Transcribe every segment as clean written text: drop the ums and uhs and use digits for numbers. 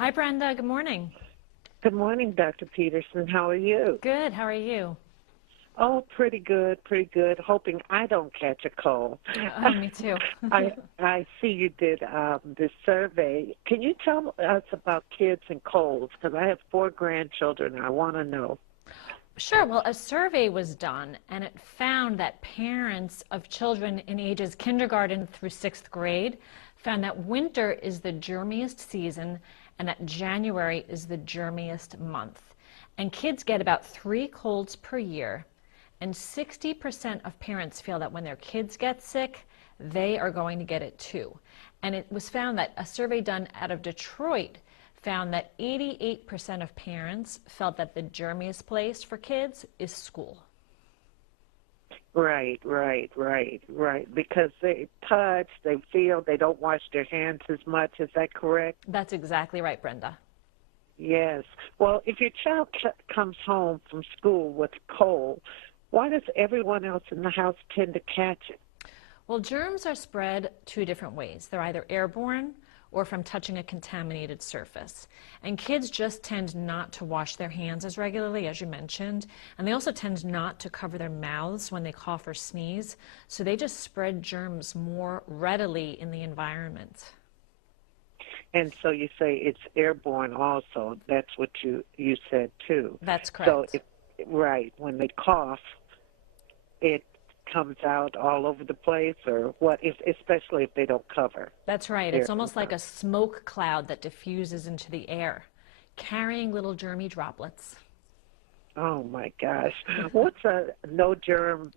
Hi, Brenda. Good morning. Good morning, Dr. Peterson. How are you? Good. How are you? Oh, pretty good, pretty good. Hoping I don't catch a cold. Oh, me too. I see you did this survey. Can you tell us about kids and colds? Because I have 4 grandchildren, and I want to know. Sure. Well, a survey was done, and it found that parents of children in ages kindergarten through sixth grade found that winter is the germiest season and that January is the germiest month. And kids get about 3 colds per year. And 60% of parents feel that when their kids get sick, they are going to get it too. And it was found that a survey done out of Detroit found that 88% of parents felt that the germiest place for kids is school. Right. Because they touch, they feel, they don't wash their hands as much. Is that correct? That's exactly right, Brenda. Yes. Well, if your child comes home from school with a cold, why does everyone else in the house tend to catch it? Well, germs are spread 2 different ways. They're either airborne or from touching a contaminated surface. And kids just tend not to wash their hands as regularly, as you mentioned. And they also tend not to cover their mouths when they cough or sneeze. So they just spread germs more readily in the environment. And so you say it's airborne also. That's what you said too. That's correct. So, when they cough, it comes out all over the place, or what? Especially if they don't cover. That's right. It's almost like a smoke cloud that diffuses into the air, carrying little germy droplets. Oh my gosh! What's a no germ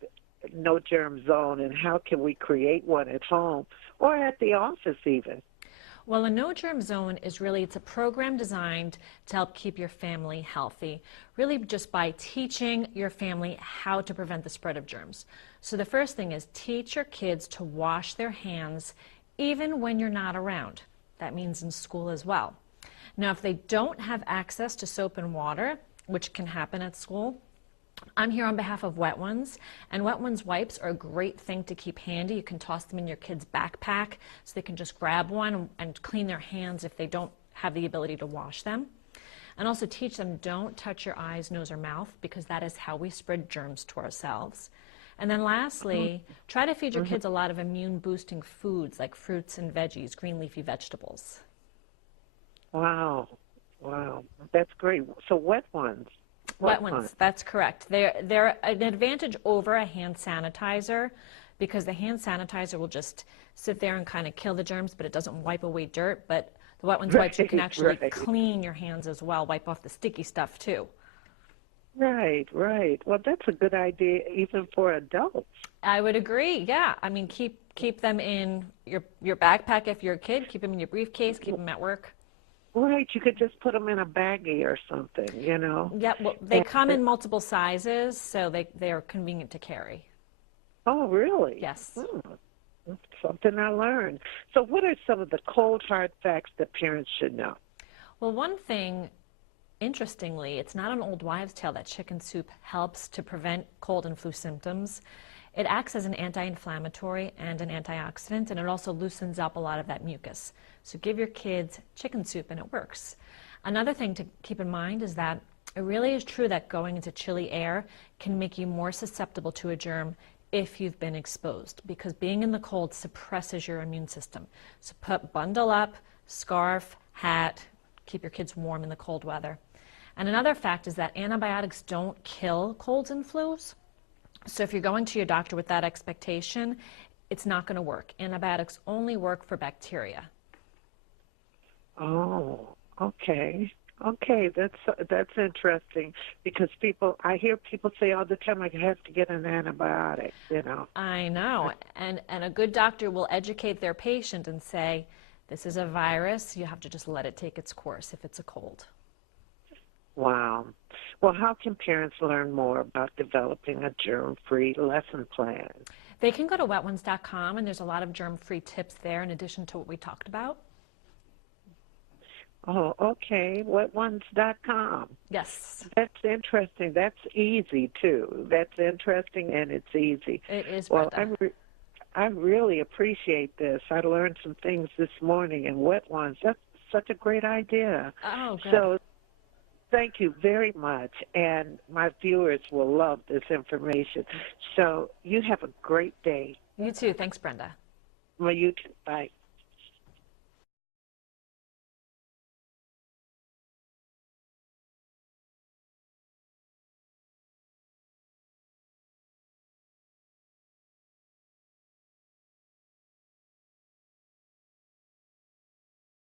zone, and how can we create one at home or at the office even? Well, a no-germ zone is it's a program designed to help keep your family healthy, really just by teaching your family how to prevent the spread of germs. So the first thing is teach your kids to wash their hands even when you're not around. That means in school as well. Now, if they don't have access to soap and water, which can happen at school, I'm here on behalf of Wet Ones, and Wet Ones wipes are a great thing to keep handy. You can toss them in your kid's backpack so they can just grab one and clean their hands if they don't have the ability to wash them. And also teach them don't touch your eyes, nose, or mouth, because that is how we spread germs to ourselves. And then lastly, try to feed your kids a lot of immune-boosting foods like fruits and veggies, green leafy vegetables. Wow, that's great. So Wet Ones. Wet ones, that's correct. They're an advantage over a hand sanitizer because the hand sanitizer will just sit there and kind of kill the germs, but it doesn't wipe away dirt. But the Wet Ones wipes, you can actually clean your hands as well, wipe off the sticky stuff too. Right. Well, that's a good idea even for adults. I would agree, yeah. I mean, keep them in your backpack if you're a kid, keep them in your briefcase, keep them at work. Right, you could just put them in a baggie or something, Yeah, well, they come in multiple sizes, so they are convenient to carry. Oh, really? Yes. That's something I learned. So what are some of the cold, hard facts that parents should know? Well, one thing, interestingly, it's not an old wives' tale that chicken soup helps to prevent cold and flu symptoms. It acts as an anti-inflammatory and an antioxidant, and it also loosens up a lot of that mucus. So give your kids chicken soup and it works. Another thing to keep in mind is that it really is true that going into chilly air can make you more susceptible to a germ if you've been exposed, because being in the cold suppresses your immune system. So bundle up, scarf, hat, keep your kids warm in the cold weather. And another fact is that antibiotics don't kill colds and flus. So if you're going to your doctor with that expectation, it's not going to work. Antibiotics only work for bacteria. Oh, okay. That's interesting because I hear people say all the time, I have to get an antibiotic, I know. And a good doctor will educate their patient and say, this is a virus, you have to just let it take its course if it's a cold. Wow. Well, how can parents learn more about developing a germ-free lesson plan? They can go to wetones.com, and there's a lot of germ-free tips there in addition to what we talked about. Oh, okay. Wetones.com. Yes. That's interesting. That's easy, too. That's interesting, and it's easy. It is, Well, Brenda. I really appreciate this. I learned some things this morning, and Wet Ones, that's such a great idea. Oh, good. So thank you very much, and my viewers will love this information. So you have a great day. You too. Thanks, Brenda. Well, you too. Bye.